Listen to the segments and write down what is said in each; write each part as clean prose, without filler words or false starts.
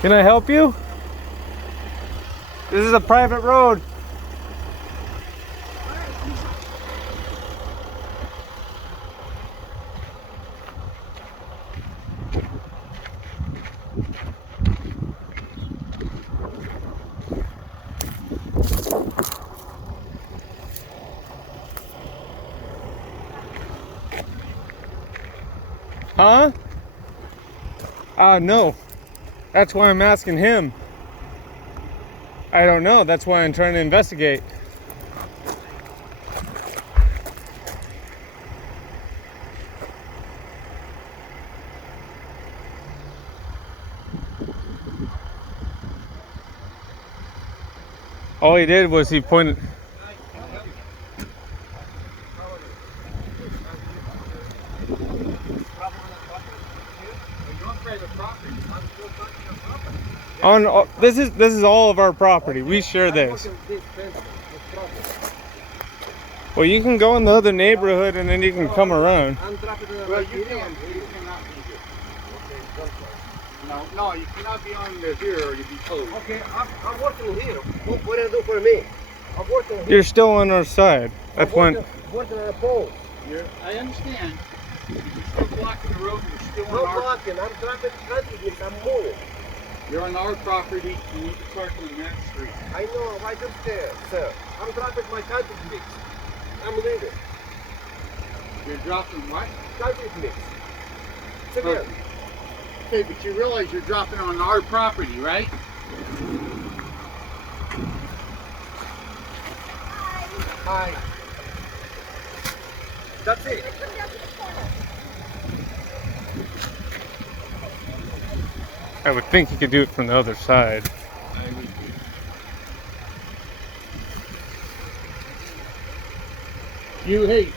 Can I help you? This is a private road. Huh? No. That's why I'm asking him. I don't know. That's why I'm trying to investigate. All he did was he pointed. On this is all of our property. We share this. Well, you can go in the other neighborhood and then you can come around. Well, you cannot be here. No, you cannot be on the here or you'll be told. Okay, I'm working here. What do you do for me? I'm working here. You're still on our side. That's when. Working on a pole. I understand. You're still blocking the road. You're still on I'm our. blocking. I'm dropping country. I'm moving. You're on our property. You need to park on that street. I know. Right up there, sir. I'm dropping my country mix. I'm leaving. You're dropping what? Country mix. Sit here. Okay, but you realize you're dropping on our property, right? Hi. That's it. I would think you could do it from the other side. Hey,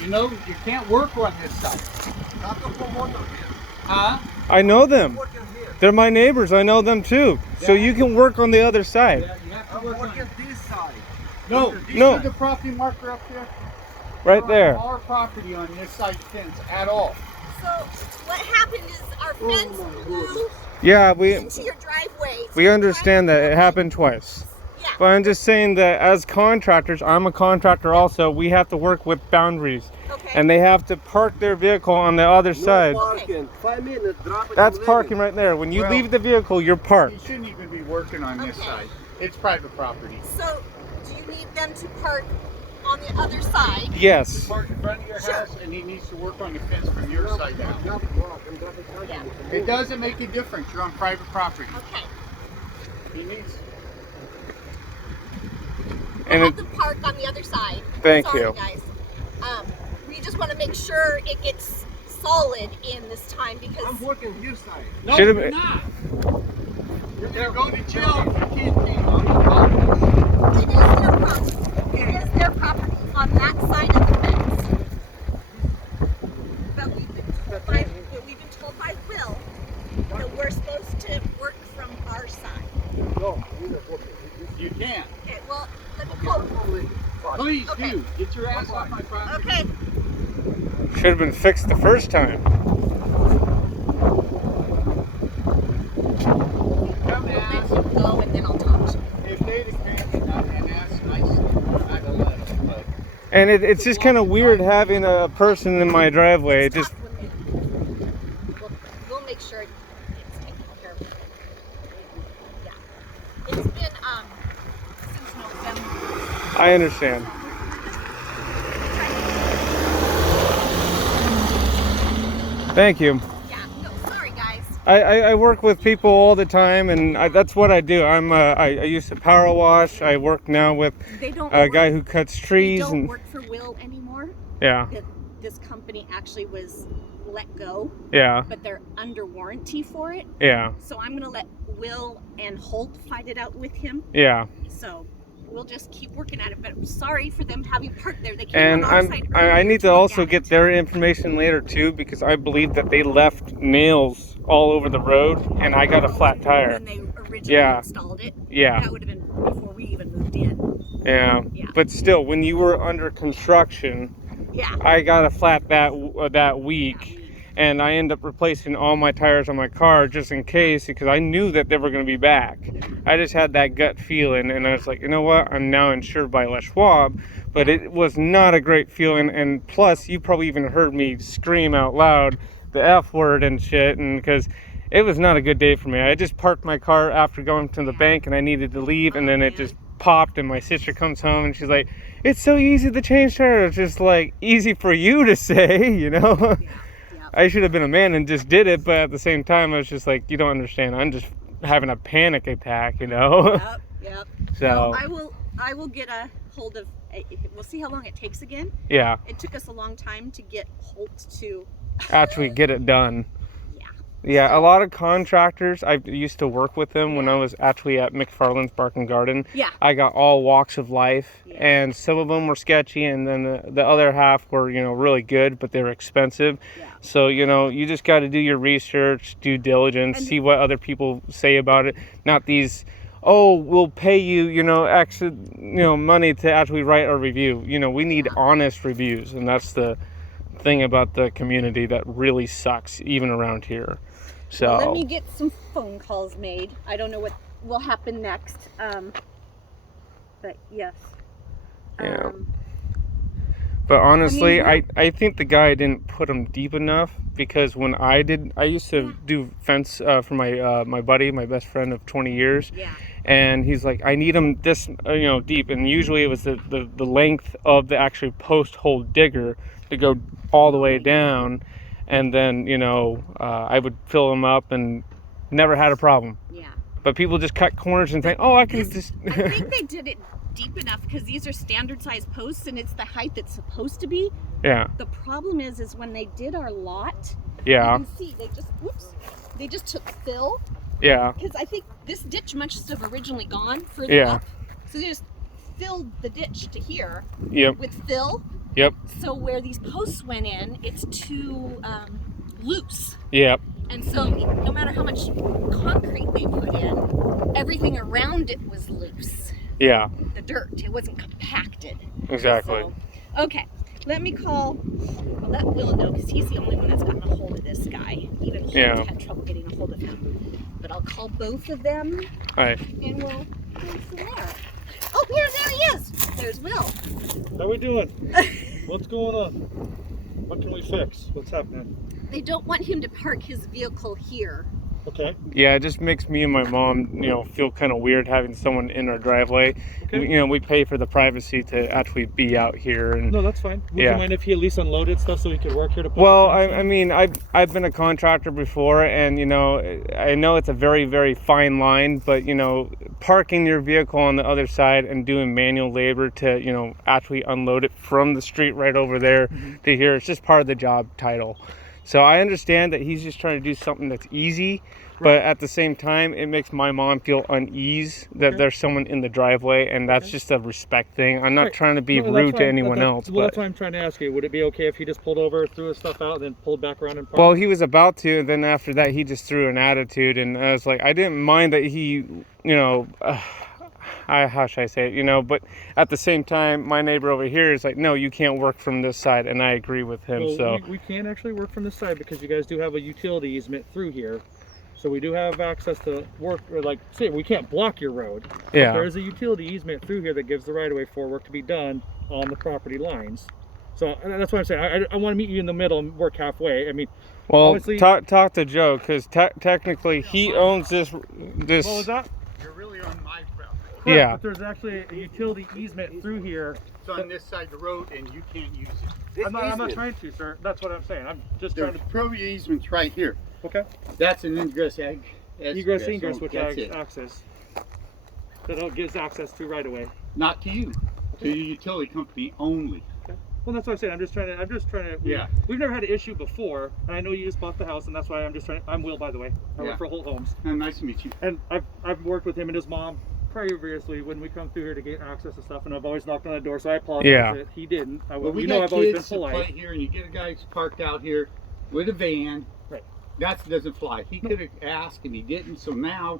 you know you can't work on this side. Huh? I know them. They're my neighbors. I know them too. So you can work on the other side. Yeah, you have to I'm work working on this side. No, do you No. see the property marker up there? Right there. Our property on this side fence at all. So what happened is our fence flew Yeah, into your driveway. we understand that it happened twice. Yeah. But I'm just saying that as contractors, I'm a contractor also, we have to work with boundaries. Okay. And they have to park their vehicle on the other side. Parking. 5 minutes. Drop it. That's I'm parking leaving. right there. When you Well, leave the vehicle, you're You parked. shouldn't even be working on this Okay. side. It's private property. So do you need them to park on the other side? Yes. Park in front of your Sure. house, and he needs to work on the fence from your side now. I'm dropping country Yeah. mix. It doesn't make a difference. You're on private property. Okay. He needs. And We'll it, have them park on the other side. Thank Sorry, you. guys. We just want to make sure it gets solid in this time because I'm working this side. No, Should've you're been- not. You're gonna go to jail if you can't be on the property. it is their property. It is their property on that side of the fence. But we've been told by Will that we're supposed to work from our side. No, we're not working. You can't. Okay, well, let me call. Please Okay. do. Get your ass off my property. Okay. should have been fixed the first time. Come Let ask. him go and then I'll talk to him. If they'd have came and asked nicely, I'd have let them. But And it's just kind of weird having a person in my driveway. It just, We'll make sure it's taken care of. Yeah. It's been since November. I understand. Thank you. Yeah. No, sorry guys. I work with people all the time, and that's what I do. I used to power wash. I work now with They don't a work, guy who cuts they trees, don't and work for Will anymore. yeah, This company actually was let go, yeah, but they're under warranty for it. yeah, So I'm gonna let Will and Holt fight it out with him. yeah. So we'll just keep working at it. But I'm sorry for them having parked there. They came And on our side I earlier need to look also at get it. their information later too, because I believe that they left nails all over the road, and I got a flat tire. When they originally Yeah. installed it. Yeah, That would have been before we even moved in. yeah. Yeah. But still, when you were under construction, Yeah. I got a flat that week, and I end up replacing all my tires on my car just in case, because I knew that they were going to be back. I just had that gut feeling, and I was like, you know what, I'm now insured by Les Schwab, but it was not a great feeling. And plus, you probably even heard me scream out loud the F word and shit, and because it was not a good day for me. I just parked my car after going to the bank, and I needed to leave, and then it just popped, and my sister comes home, and she's like, it's so easy to change tires. It's just like, easy for you to say, you know? I should have been a man and just did it, but at the same time, I was just like, you don't understand. I'm just having a panic attack, you know? Yep. So I will get a hold of. We'll see how long it takes again. yeah, It took us a long time to get Holt to actually get it done. Yeah. Yeah, a lot of contractors, I used to work with them when I was actually at McFarland's Bark and Garden. Yeah. I got all walks of life, and some of them were sketchy, and then the other half were, you know, really good, but they were expensive. Yeah. So, you know, you just got to do your research, due diligence, see what other people say about it. Not these, oh, we'll pay you, you know, money to actually write a review. You know, we need honest reviews, and that's the thing about the community that really sucks, even around here. So well, let me get some phone calls made. I don't know what will happen next. But yes. Yeah. But honestly, I think the guy didn't put them deep enough, because when I used to do fence for my buddy, my best friend of 20 years. Yeah. And he's like, I need them this, you know, deep. And usually it was the length of the actually post hole digger to go all the way down. And then, you know, I would fill them up and never had a problem. Yeah. But people just cut corners and think, oh, I can just... I think they did it deep enough because these are standard size posts and it's the height that's supposed to be. Yeah. The problem is when they did our lot, yeah. you can see they just took fill. Yeah. Because I think this ditch must have originally gone further up. So they just filled the ditch to here with fill. Yep. So where these posts went in, it's too loose. Yep. And so no matter how much concrete they put in, everything around it was loose. Yeah. The dirt, it wasn't compacted. Exactly. So, okay, let me call, I'll let Will know because he's the only one that's gotten a hold of this guy. Even he had trouble getting a hold of him. But I'll call both of them. All right. And we'll go from there. Oh, there he is. There's Will. How we doing? What's going on? What can we fix? What's happening? They don't want him to park his vehicle here. Okay. Yeah, it just makes me and my mom, you know, feel kind of weird having someone in our driveway. Okay. You know, we pay for the privacy to actually be out here. And no, that's fine. Would you mind if he at least unloaded stuff so he could work here to put I mean, I've been a contractor before, and, you know, I know it's a very, very fine line, but, you know, parking your vehicle on the other side and doing manual labor to, you know, actually unload it from the street right over there to here, it's just part of the job title. So I understand that he's just trying to do something that's easy, but at the same time, it makes my mom feel unease that there's someone in the driveway, and that's just a respect thing. I'm not trying to be rude to anyone else. Well, that's why I'm trying to ask you. Would it be okay if he just pulled over, threw his stuff out, and then pulled back around and parked? Well, he was about to, and then after that, he just threw an attitude, and I was like, I didn't mind that he, you know... how should I say it, you know, but at the same time, my neighbor over here is like, no, you can't work from this side, and I agree with him. Well, so we can actually work from this side because you guys do have a utility easement through here, so we do have access to work, or like, say, we can't block your road. Yeah. There is a utility easement through here that gives the right of way for work to be done on the property lines. So that's what I'm saying. I want to meet you in the middle and work halfway. I mean, well, talk to Joe, because technically he owns this. What was that? You're really on my property. Correct, yeah. But there's actually a utility easement through here. It's on this side of the road, and you can't use it. I'm not trying to, sir. That's what I'm saying. I'm just trying to. There's easements right here. Okay. That's an ingress, ingress, which has access. That gives access to right away. Not to you, to the utility company only. Okay. Well, that's what I'm saying. I'm just trying to. Yeah. We've never had an issue before, and I know you just bought the house, and that's why I'm just trying. I'm Will, by the way. I work for Holt Homes. Nice to meet you. And I've worked with him and his mom previously when we come through here to get access and stuff, and I've always knocked on the door, so I apologize that he didn't. Well, we got kids to play here, and you get a guy parked out here with a van. Right. That doesn't fly. He could have asked, and he didn't. So now,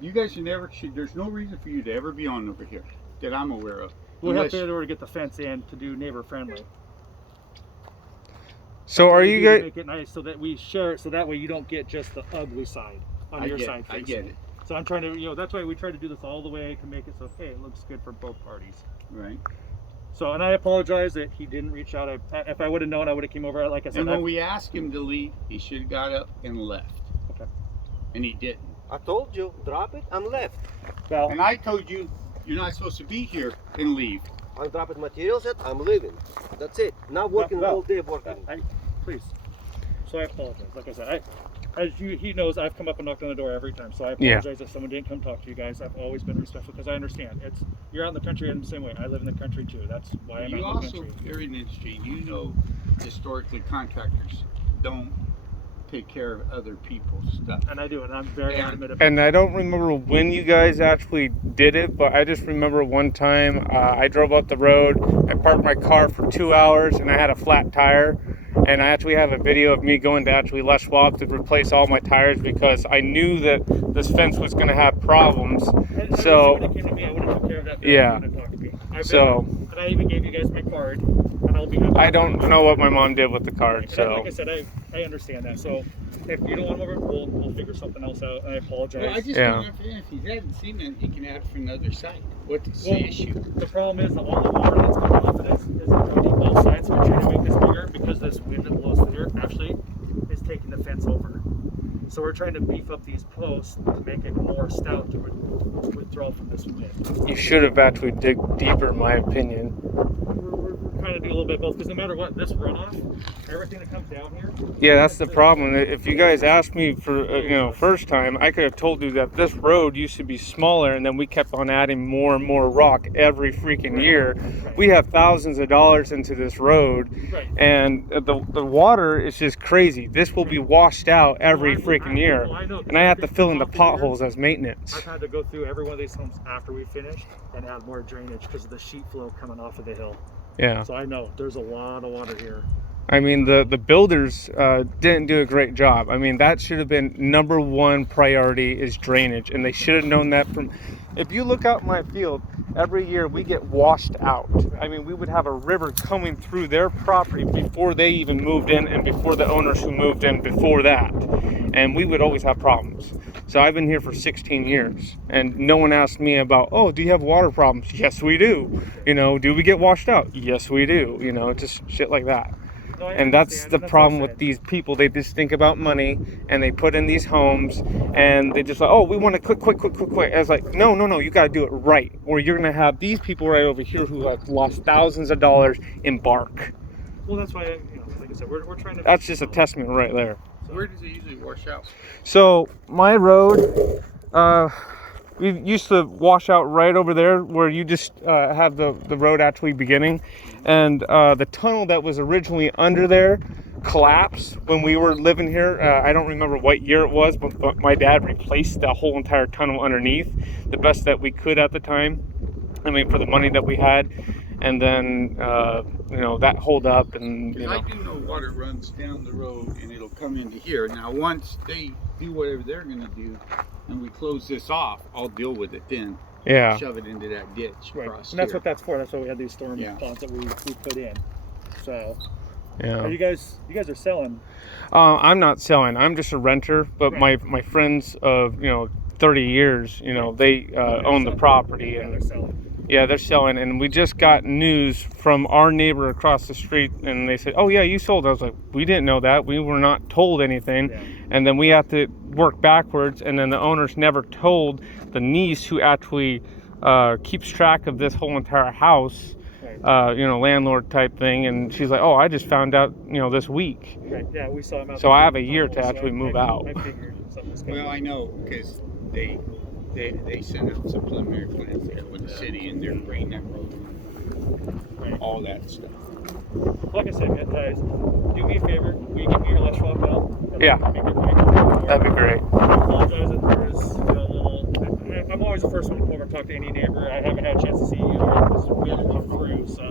you guys should. There's no reason for you to ever be on over here that I'm aware of. We'll have to in order to get the fence in to do neighbor friendly. So are you guys? Make it nice so that we share it, so that way you don't get just the ugly side on your side. I get it. So I'm trying to, that's why we try to do this all the way to make it so, hey, it looks good for both parties. Right. So, and I apologize that he didn't reach out. If I would have known, I would have came over. Like I said, And when we asked him to leave, he should have got up and left. Okay. And he didn't. I told you, drop it and left. Well, And I told you, you're not supposed to be here and leave. I'm dropping materials and I'm leaving. That's it. Not working Well, all day working. please. So I apologize. Like I said, he knows I've come up and knocked on the door every time. So I apologize if someone didn't come talk to you guys. I've always been respectful because I understand. You're out in the country in the same way. I live in the country too. That's why I'm You out in the also, country. you're in the industry, you know historically contractors don't take care of other people's stuff. And I do, and I'm very adamant about And I don't remember when you guys actually did it, but I just remember one time I drove up the road, I parked my car for 2 hours, and I had a flat tire. And I actually have a video of me going to actually Les Schwab to replace all my tires because I knew that this fence was going to have problems. And So, when it came to me, I would have took care of that. Yeah. And I even gave you guys my card, and I'll be. I don't know what my mom did with the card, Like so. I said, I understand that. So if you don't want to move it, we'll figure something else out. I apologize. Well, I just Yeah. don't understand if he hadn't seen it, he can add it from another site. What's the issue? The problem is that all the water that's coming off of this is on both sides. So we're trying to make this bigger because this wind that blows through here actually is taking the fence over. So we're trying to beef up these posts to make it more stout to withdraw from this wind. You should have actually dig deeper, in my opinion. We're trying to do a little bit both because no matter what, this runoff, everything that comes down here. Yeah, that's the problem. If you guys asked me for, first time, I could have told you that this road used to be smaller, and then we kept on adding more and more rock every freaking year. We have thousands of dollars into this road, and the water is just crazy. This will be washed out every freaking year, and I have to fill in the potholes as maintenance. I've had to go through every one of these homes after we finished and add more drainage because of the sheet flow coming off of the hill. Yeah. So I know there's a lot of water here. I mean, the builders didn't do a great job. I mean, that should have been number one priority is drainage, and they should have known that from. If you look out my field, every year we get washed out. I mean, we would have a river coming through their property before they even moved in and before the owners who moved in before that. And we would always have problems. So I've been here for 16 years, and no one asked me about, oh, do you have water problems? Yes, we do. Do we get washed out? Yes, we do. Just shit like that. No, And that's the problem with these people. They just think about money, and they put in these homes, and they just like, oh, we want to quick. I was like, no, you got to do it right, or you're going to have these people right over here who have lost thousands of dollars in bark. Well, that's why, like I said, we're trying to. That's just a testament right there. Where does it usually wash out? So my road, we used to wash out right over there where you just have the road actually beginning, and the tunnel that was originally under there collapsed when we were living here. I don't remember what year it was, but my dad replaced the whole entire tunnel underneath the best that we could at the time. I mean, for the money that we had. And then, that hold up and, I do know water runs down the road and it'll come into here. Now, once they do whatever they're going to do and we close this off, I'll deal with it then. Yeah. Shove it into that ditch across And that's here. what that's for. That's why we had these storm ponds that we put in. So, Yeah. you guys are selling. I'm not selling. I'm just a renter, but my friends of 30 years, they own the property, and they're selling. yeah, they're selling. And we just got news from our neighbor across the street, and they said, "Oh yeah, you sold." I was like, "We didn't know that. We were not told anything." Yeah. And then we have to work backwards, and then the owners never told the niece who actually keeps track of this whole entire house. Landlord type thing, and she's like, "Oh, I just found out, this week." Right. Yeah, we saw him out. So there. I have a year to actually move out. I figured something was coming. Well, I know because they sent out some preliminary plans there with the city and they're bringing that road, all that stuff. Like I said, guys, do me a favor. Will you give me your Les Schwab bill? Yeah. Make it right. That'd be great. I apologize if there is a little. I'm always the first one to come over and talk to any neighbor. I haven't had a chance to see you because we haven't come through. So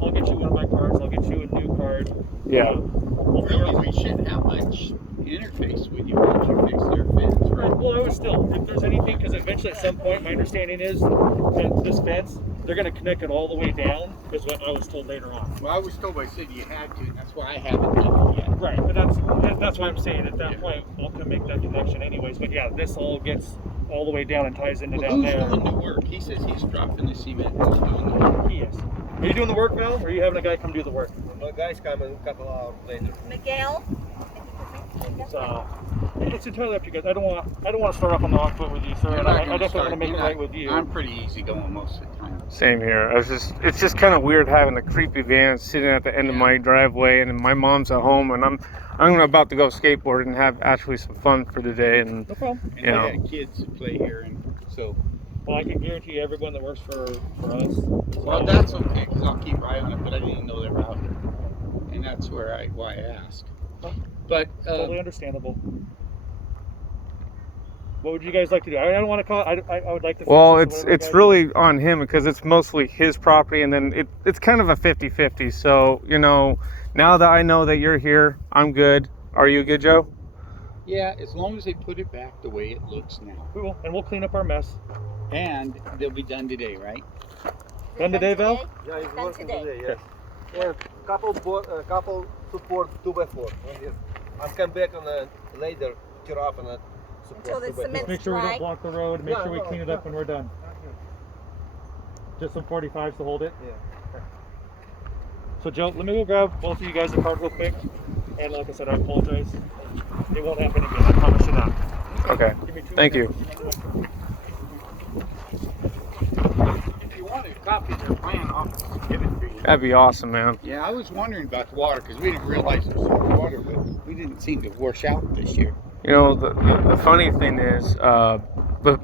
I'll get you one of my cards. I'll get you a new card. Yeah. Really, we shouldn't have much interface with you once you fix their fence, right? Well, I would still, if there's anything, because eventually at some point, my understanding is that this fence they're going to connect it all the way down, is what I was told later on. Well, I was told by City you had to, and that's why I haven't done it yet. Right, but that's why I'm saying at that point I'll come make that connection anyways. But yeah, this all gets all the way down and ties into Well, down who's there. doing the work? He says he's dropping the cement. Who's doing the work? He is. Are you doing the work, Val, or are you having a guy come do the work? My guys come in a couple hours later. Miguel? So it's entirely up to you guys. I don't want to start off on the wrong foot with you, sir. You're And not I gonna definitely start- want to make you're it not- right with you. I'm pretty easy going most of the time. Same here. It's just kind of weird having a creepy van sitting at the end of my driveway, and my mom's at home, and I'm about to go skateboard and have actually some fun for the day. And No problem. And Yeah. I got kids that play here, and so. Well, I can guarantee everyone that works for us. Well, that's okay, because I'll keep eye on it, but I didn't know they were out here. And that's why I asked. But, Totally understandable. What would you guys like to do? I don't want to call. I would like to. well, fix this or it's whatever, really on him because it's mostly his property, and then it's kind of a 50-50. So now that I know that you're here, I'm good. Are you good, Joe? yeah, as long as they put it back the way it looks now. We will, and we'll clean up our mess. And they'll be done today, right? Done today, Val? Yeah, it's Done working today. today, yes. And couple support 2x4. Yes. I'll come back on a later, tear off on a Until support the 2x4. cement- Make sure we Dry. don't block the road. Make Yeah, sure we no, clean it up when we're done. Just some 45s to hold it. Yeah. So Joe, let me go grab both of you guys a card real quick. And like I said, I apologize. It won't happen again. I promise you that. Okay. Give me 2 Thank minutes. If you want a copy of their plan, I'll give it to you. That'd be awesome, man. Yeah, I was wondering about the water, because we didn't realize there was so much water, but we didn't seem to wash out this year. The funny thing is,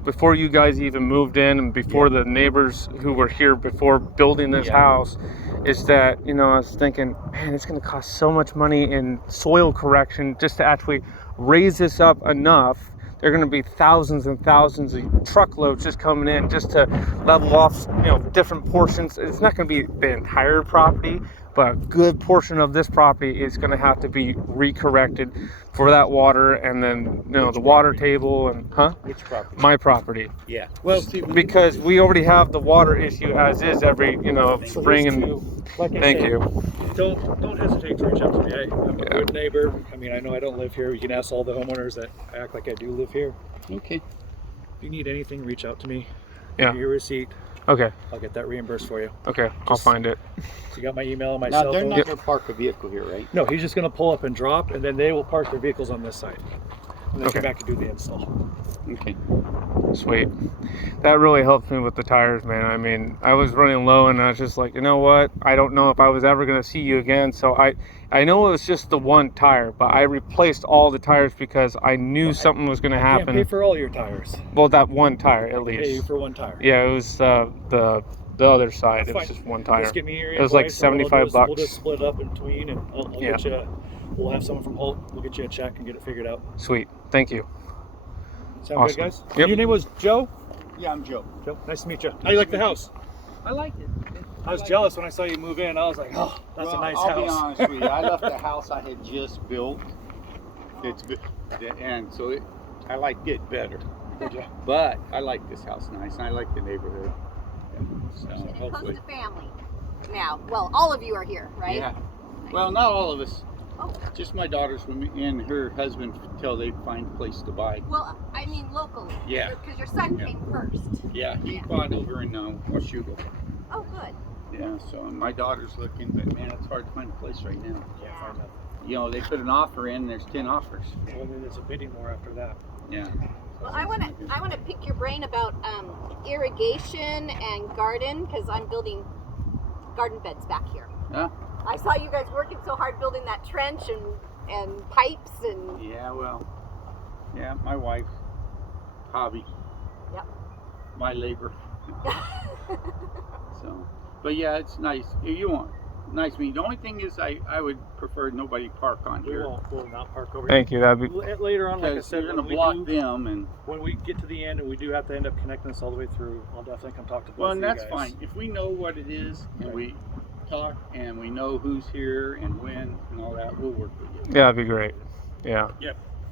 before you guys even moved in, and before the neighbors who were here before building this house, is that I was thinking, man, it's going to cost so much money in soil correction just to actually raise this up enough. There are going to be thousands and thousands of truckloads just coming in just to level off, different portions. It's not going to be the entire property, but a good portion of this property is going to have to be recorrected for that water, and then the water table and Which property? my property, Yeah. Well, see, because we already have the water issue as is every So spring. here's And two. Like I thank said, you. Don't hesitate to reach out to me. I'm a Yeah. good neighbor. I mean, I know I don't live here. You can ask all the homeowners that act like I do live here. okay. If you need anything, reach out to me. Yeah. Give me your receipt. Okay. I'll get that reimbursed for you. Okay. I'll find it. So you got my email and my Now, cell they're phone. not going to park a vehicle here, right? No, he's just going to pull up and drop, and then they will park their vehicles on this side. And then Okay. come back and do the install. Okay. Sweet. That really helped me with the tires, man. I mean, I was running low, and I was just like, you know what? I don't know if I was ever going to see you again. So I know it was just the one tire, but I replaced all the tires because I knew something was going to Can't pay happen. for all your tires. Well, that one tire at Pay you least. for one tire. Yeah, it was the other side. That's It was fine. just one tire. Just give me your It was like invoice, and what we'll do is $75. We'll just split it up in between, and I'll Yeah. get you. We'll have someone from Holt. We'll get you a check and get it figured out. Sweet. Thank you. Sound Awesome. good, guys? Yep. Your name was Joe? Yeah, I'm Joe. Joe, nice to meet you. How you like the house? I like it. I was jealous when I saw you move in. I was like, oh, that's a nice I'll house. be honest with you. I left the house I had just built. And so I liked it better. But I like this house nice, and I like the neighborhood. And so Close hopefully. to family. Now, well, all of you are here, right? Yeah. Well, not all of us. Oh. Just my daughters and her husband until they find a place to buy. Well, I mean locally. Yeah. Because your son Yeah. came first. Yeah, he bought over in Washougal. Oh, good. Yeah, so my daughter's looking, but man, it's hard to find a place right now. Can't find nothing. They put an offer in, and there's 10 offers. Well, then there's a bidding war after that. Yeah. Well, I want to pick your brain about irrigation and garden because I'm building garden beds back here. Huh? I saw you guys working so hard building that trench and pipes and Yeah, well, yeah, my wife's hobby. Yep. My labor. So, but yeah, it's nice. If you want, nice meeting. The only thing is I would prefer nobody park on We here. will not park over Thank you. That'd be here. Later on, like I Because said, you're when going to block we do, them, and when we get to the end and we do have to end up connecting this all the way through, I'll definitely come talk to both well, of and you that's guys. fine. If we know what it is, and Right. we talk, and we know who's here and when and all that, we'll work with you. yeah, that'd be great. Yeah.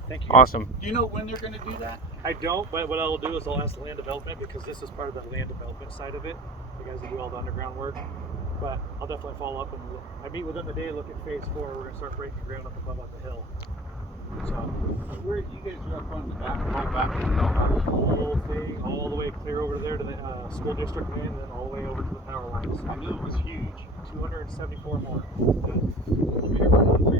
Thank you. Awesome. Do you know when they're going to do that? I don't, but what I'll do is I'll ask the land development because this is part of the land development side of it. the guys that do all the underground work. But I'll definitely follow up, and I meet with them today. Look at phase 4. We're gonna start breaking ground up above on the hill. So Where you guys are up on the back, right back in the hill. whole thing, all the way clear over to there to the school district lane, and then all the way over to the power lines. I knew it was huge. 274 more. Yeah.